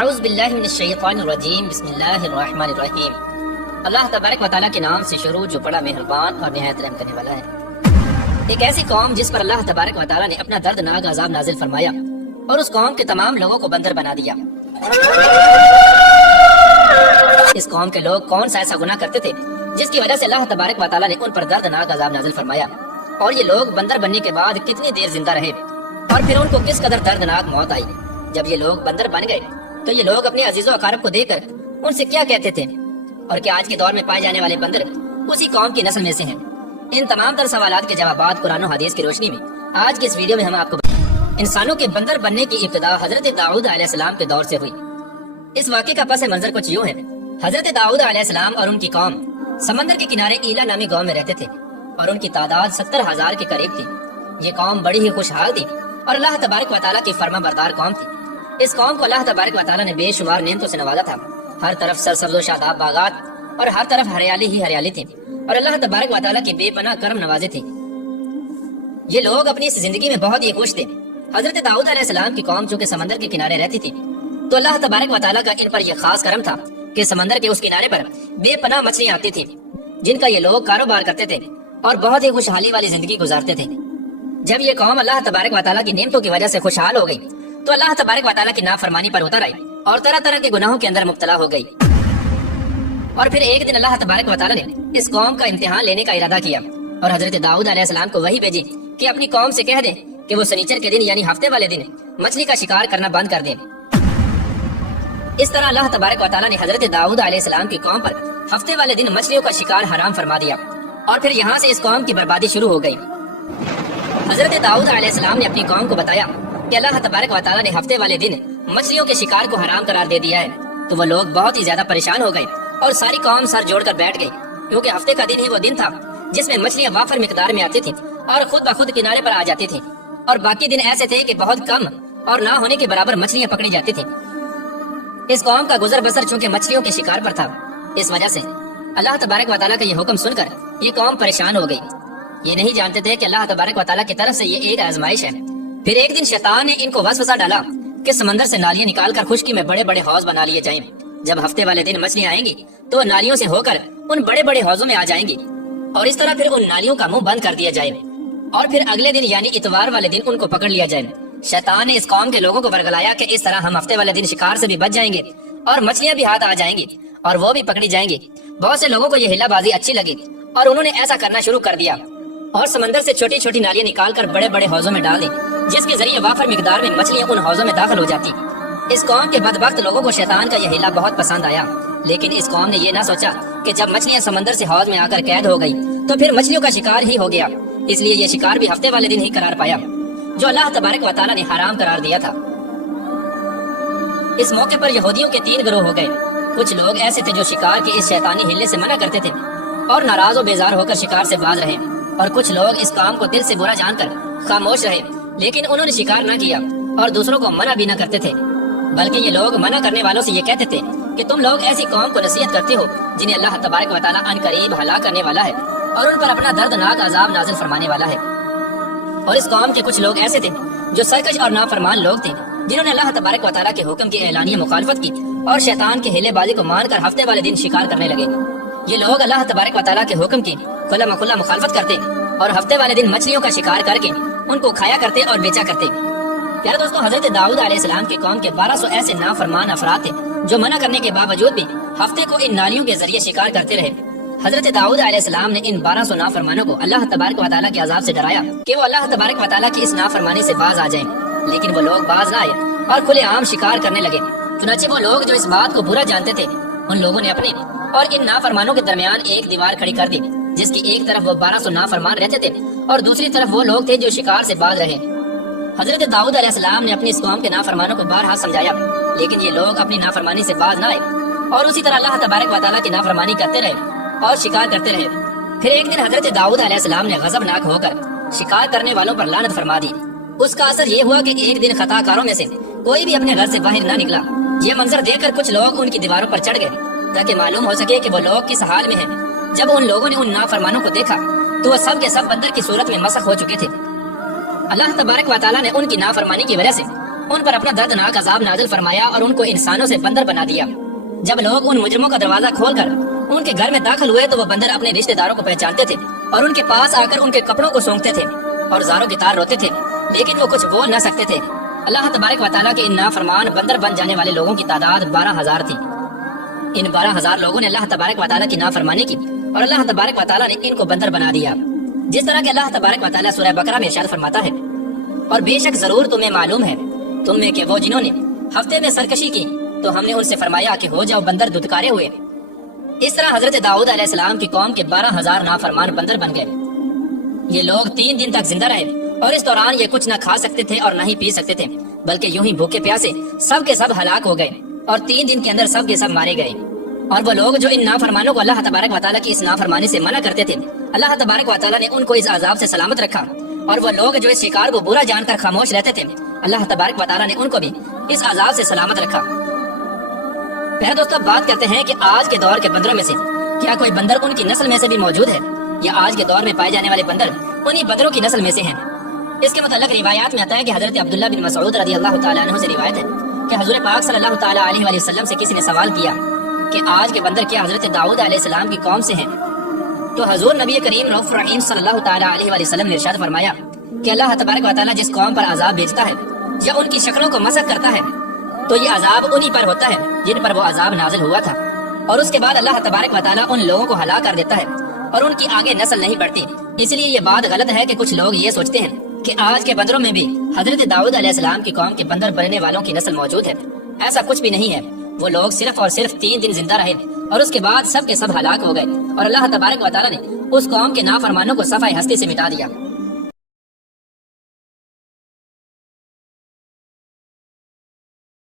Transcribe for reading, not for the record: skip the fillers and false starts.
اعوذ باللہ من الشیطان الرجیم، بسم اللہ الرحمن الرحیم۔ اللہ تبارک و تعالیٰ کے نام سے شروع جو بڑا مہربان اور نہایت رحم کرنے والا ہے۔ ایک ایسی قوم جس پر اللہ تبارک و تعالیٰ نے اپنا دردناک عذاب نازل فرمایا اور اس قوم کے تمام لوگوں کو بندر بنا دیا۔ اس قوم کے لوگ کون سا ایسا گناہ کرتے تھے جس کی وجہ سے اللہ تبارک و تعالیٰ نے ان پر دردناک عذاب نازل فرمایا، اور یہ لوگ بندر بننے کے بعد کتنی دیر زندہ رہے اور پھر ان کو کس قدر دردناک موت آئی۔ جب یہ لوگ بندر بن گئے تو یہ لوگ اپنے عزیز و اقارب کو دیکھ کر ان سے کیا کہتے تھے، اور کیا آج کے دور میں پائے جانے والے بندر اسی قوم کی نسل میں سے ہیں؟ ان تمام تر سوالات کے جوابات قرآن و حدیث کی روشنی میں آج کے اس ویڈیو میں ہم آپ کو انسانوں کے بندر بننے کی ابتدا حضرت داؤد علیہ السلام کے دور سے ہوئی۔ اس واقعے کا پس منظر کچھ یوں ہے۔ حضرت داؤد علیہ السلام اور ان کی قوم سمندر کے کنارے ایلا نامی گاؤں میں رہتے تھے اور ان کی تعداد 70,000 کے قریب تھی۔ یہ قوم بڑی ہی خوشحال تھی اور اللہ تبارک و تعالیٰ کی فرما بردار قوم تھی۔ اس قوم کو اللہ تبارک و تعالیٰ نے بے شمار نعمتوں سے نوازا تھا۔ ہر طرف سرسبز و شاداب باغات اور ہر طرف ہریالی ہی ہریالی تھی، اور اللہ تبارک و تعالیٰ کی بے پناہ کرم نوازے تھے۔ یہ لوگ اپنی اس زندگی میں بہت ہی خوش تھے۔ حضرت داؤد علیہ السلام کی قوم چونکہ سمندر کے کنارے رہتی تھی تو اللہ تبارک و تعالیٰ کا ان پر یہ خاص کرم تھا کہ سمندر کے اس کنارے پر بے پناہ مچھلیاں آتی تھی جن کا یہ لوگ کاروبار کرتے تھے اور بہت ہی خوشحالی والی زندگی گزارتے تھے۔ جب یہ قوم اللہ تبارک و تعالیٰ کی نعمتوں کی وجہ سے خوشحال ہو گئی تو اللہ تبارک و تعالیٰ کی نافرمانی پر اتر آئی اور طرح طرح کے گناہوں کے اندر مبتلا ہو گئی۔ اور پھر ایک دن اللہ تبارک و تعالیٰ نے اس قوم کا امتحان لینے کا ارادہ کیا اور حضرت داؤد علیہ السلام کو وحی بھیجی کہ اپنی قوم سے کہہ دیں کہ وہ سنیچر کے دن یعنی ہفتے والے دن مچھلی کا شکار کرنا بند کر دیں۔ اس طرح اللہ تبارک و تعالیٰ نے حضرت داؤد علیہ السلام کی قوم پر ہفتے والے دن مچھلیوں کا شکار حرام فرما دیا، اور پھر یہاں سے اس قوم کی بربادی شروع ہو گئی۔ حضرت داؤد علیہ السلام نے اپنی قوم کو بتایا کہ اللہ تبارک و تعالیٰ نے ہفتے والے دن مچھلیوں کے شکار کو حرام قرار دے دیا ہے، تو وہ لوگ بہت ہی زیادہ پریشان ہو گئے اور ساری قوم سر جوڑ کر بیٹھ گئی، کیونکہ ہفتے کا دن ہی وہ دن تھا جس میں مچھلیاں وافر مقدار میں آتی تھیں اور خود بخود کنارے پر آ جاتی تھیں، اور باقی دن ایسے تھے کہ بہت کم اور نہ ہونے کے برابر مچھلیاں پکڑی جاتی تھیں۔ اس قوم کا گزر بسر چونکہ مچھلیوں کے شکار پر تھا، اس وجہ سے اللہ تبارک و تعالیٰ کا یہ حکم سن کر یہ قوم پریشان ہو گئی۔ یہ نہیں جانتے تھے کہ اللہ تبارک و تعالیٰ کی طرف سے یہ ایک آزمائش ہے۔ پھر ایک دن شیطان نے ان کو وسوسہ ڈالا کہ سمندر سے نالیاں نکال کر خشکی میں بڑے بڑے حوض بنا لیے جائیں۔ جب ہفتے والے دن مچھلیاں آئیں گی تو نالیوں سے ہو کر ان بڑے بڑے حوضوں میں آ جائیں گی، اور اس طرح پھر ان نالیوں کا منہ بند کر دیا جائے، اور پھر اگلے دن یعنی اتوار والے دن ان کو پکڑ لیا جائے۔ شیطان نے اس قوم کے لوگوں کو ورگلایا کہ اس طرح ہم ہفتے والے دن شکار سے بھی بچ جائیں گے اور مچھلیاں بھی ہاتھ آ جائیں گی اور وہ بھی پکڑی جائیں گی۔ بہت سے لوگوں کو یہ ہلا بازی اچھی لگی اور انہوں نے ایسا کرنا شروع کر دیا اور سمندر سے چھوٹی چھوٹی نالیاں نکال کر بڑے بڑے حوضوں میں ڈال دی، جس کے ذریعے وافر مقدار میں مچھلیاں ان حوضوں میں داخل ہو جاتی۔ اس قوم کے بدبخت لوگوں کو شیطان کا یہ ہیلا بہت پسند آیا، لیکن اس قوم نے یہ نہ سوچا کہ جب مچھلیاں سمندر سے حوض میں آ کر قید ہو گئی تو پھر مچھلیوں کا شکار ہی ہو گیا، اس لیے یہ شکار بھی ہفتے والے دن ہی قرار پایا جو اللہ تبارک و تعالیٰ نے حرام قرار دیا تھا۔ اس موقع پر یہودیوں کے 3 گروہ ہو گئے۔ کچھ لوگ ایسے تھے جو شکار کے اس شیطانی ہلے سے منع کرتے تھے اور ناراض و بیزار ہو کر شکار سے باز رہے، اور کچھ لوگ اس کام کو دل سے برا جان کر خاموش رہے، لیکن انہوں نے شکار نہ کیا اور دوسروں کو منع بھی نہ کرتے تھے، بلکہ یہ لوگ منع کرنے والوں سے یہ کہتے تھے کہ تم لوگ ایسی قوم کو نصیحت کرتے ہو جنہیں اللہ تبارک و تعالیٰ ان قریب ہلاک کرنے والا ہے اور ان پر اپنا دردناک عذاب نازل فرمانے والا ہے۔ اور اس قوم کے کچھ لوگ ایسے تھے جو سرکش اور نافرمان لوگ تھے، جنہوں نے اللہ تبارک و تعالیٰ کے حکم کی اعلانیہ مخالفت کی اور شیطان کے ہیلے بازی کو مان کر ہفتے والے دن شکار کرنے لگے۔ یہ لوگ اللہ تبارک و تعالیٰ کے حکم کی کھلا مکھلا مخالفت کرتے اور ہفتے والے دن مچھلیوں کا شکار کر کے ان کو کھایا کرتے اور بیچا کرتے۔ پیارے دوستو، حضرت داؤد علیہ السلام کی قوم کے 1200 ایسے نافرمان افراد تھے جو منع کرنے کے باوجود بھی ہفتے کو ان نالیوں کے ذریعے شکار کرتے رہے۔ حضرت داؤد علیہ السلام نے ان 1200 نافرمانوں کو اللہ تبارک و تعالیٰ کے عذاب سے ڈرایا کہ وہ اللہ تبارک و تعالیٰ کی اس نافرمانی سے باز آ جائیں، لیکن وہ لوگ باز نہ آئے اور کھلے عام شکار کرنے لگے۔ چنانچہ وہ لوگ جو اس بات کو برا جانتے تھے، ان لوگوں نے اپنے اور ان نافرمانوں کے درمیان ایک دیوار کھڑی کر دی، جس کی ایک طرف وہ 1200 نافرمان رہتے تھے اور دوسری طرف وہ لوگ تھے جو شکار سے باز رہے۔ حضرت داؤد علیہ السلام نے اپنی اس قوم کے نافرمانوں کو بارہا سمجھایا، لیکن یہ لوگ اپنی نافرمانی سے باز نہ آئے اور اسی طرح اللہ تبارک و تعالیٰ کی نافرمانی کرتے رہے اور شکار کرتے رہے۔ پھر ایک دن حضرت داؤد علیہ السلام نے غضبناک ہو کر شکار کرنے والوں پر لعنت فرما دی۔ اس کا اثر یہ ہوا کہ ایک دن خطا کاروں میں سے کوئی بھی اپنے گھر سے باہر نہ نکلا۔ یہ منظر دیکھ کر کچھ لوگ ان کی دیواروں پر چڑھ گئے تاکہ معلوم ہو سکے کہ وہ لوگ کس حال میں ہیں۔ جب ان لوگوں نے ان نافرمانوں کو دیکھا تو وہ سب کے سب بندر کی صورت میں مسخ ہو چکے تھے۔ اللہ تبارک و تعالیٰ نے ان کی نافرمانی کی وجہ سے ان پر اپنا دردناک عذاب نازل فرمایا اور ان کو انسانوں سے بندر بنا دیا۔ جب لوگ ان مجرموں کا دروازہ کھول کر ان کے گھر میں داخل ہوئے تو وہ بندر اپنے رشتہ داروں کو پہچانتے تھے اور ان کے پاس آ کر ان کے کپڑوں کو سونگتے تھے اور زاروں کی تار روتے تھے، لیکن وہ کچھ بول نہ سکتے تھے۔ اللہ تبارک و تعالیٰ کے ان نافرمان بندر بن جانے والے لوگوں کی تعداد 12,000 تھی۔ ان 12,000 لوگوں نے اللہ تبارک و تعالیٰ کی نافرمانی کی اور اللہ تبارک و تعالیٰ نے ان کو بندر بنا دیا، جس طرح کہ اللہ تبارک و تعالیٰ سورہ بقرہ میں ارشاد فرماتا ہے، اور بے شک ضرور تمہیں معلوم ہے تم میں کہ وہ جنہوں نے ہفتے میں سرکشی کی تو ہم نے ان سے فرمایا کہ ہو جاؤ بندر دھتکارے ہوئے۔ اس طرح حضرت داؤد علیہ السلام کی قوم کے 12,000 نافرمان بندر بن گئے۔ یہ لوگ 3 دن تک زندہ رہے اور اس دوران یہ کچھ نہ کھا سکتے تھے اور نہ ہی پی سکتے تھے، بلکہ یوں ہی بھوکے پیاسے سب کے سب ہلاک ہو گئے اور 3 دن کے اندر سب کے سب مارے گئے۔ اور وہ لوگ جو ان نافرمانوں کو اللہ تبارک و تعالیٰ کی اس نافرمانی سے منع کرتے تھے، اللہ تبارک و تعالیٰ نے ان کو اس عذاب سے سلامت رکھا، اور وہ لوگ جو اس شکار کو برا جان کر خاموش رہتے تھے، اللہ تبارک و تعالیٰ نے ان کو بھی اس عذاب سے سلامت رکھا۔ پھر دوستو بات کرتے ہیں کہ آج کے دور کے بندروں میں سے کیا کوئی بندر ان کی نسل میں سے بھی موجود ہے، یا آج کے دور میں پائے جانے والے بندر انہی بندروں کی نسل میں سے ہیں؟ اس کے متعلق روایات میں آتا ہے کہ حضرت عبداللہ بن مسعود رضی اللہ تعالیٰ عنہ سے روایت ہے کہ حضور پاک صلی اللہ تعالیٰ علیہ وآلہ وسلم سے کسی نے سوال کیا کہ آج کے بندر کیا حضرت داؤد علیہ السلام کی قوم سے ہیں؟ تو حضور نبی کریم رؤوف رحیم صلی اللہ تعالیٰ علیہ وآلہ وسلم نے ارشاد فرمایا کہ اللہ تبارک و تعالیٰ جس قوم پر عذاب بھیجتا ہے یا ان کی شکلوں کو مسخ کرتا ہے تو یہ عذاب انہی پر ہوتا ہے جن پر وہ عذاب نازل ہوا تھا، اور اس کے بعد اللہ تبارک و تعالیٰ ان لوگوں کو ہلاک کر دیتا ہے اور ان کی آگے نسل نہیں بڑھتی۔ اس لیے یہ بات غلط ہے کہ کچھ لوگ یہ سوچتے ہیں کہ آج کے بندروں میں بھی حضرت داؤد علیہ السلام کی قوم کے بندر بننے والوں کی نسل موجود ہے۔ ایسا کچھ بھی نہیں ہے، وہ لوگ صرف اور صرف 3 دن زندہ رہے اور اس کے بعد سب کے سب ہلاک ہو گئے، اور اللہ تبارک و تعالیٰ نے اس قوم کے نافرمانوں کو صفحہ ہستی سے مٹا دیا۔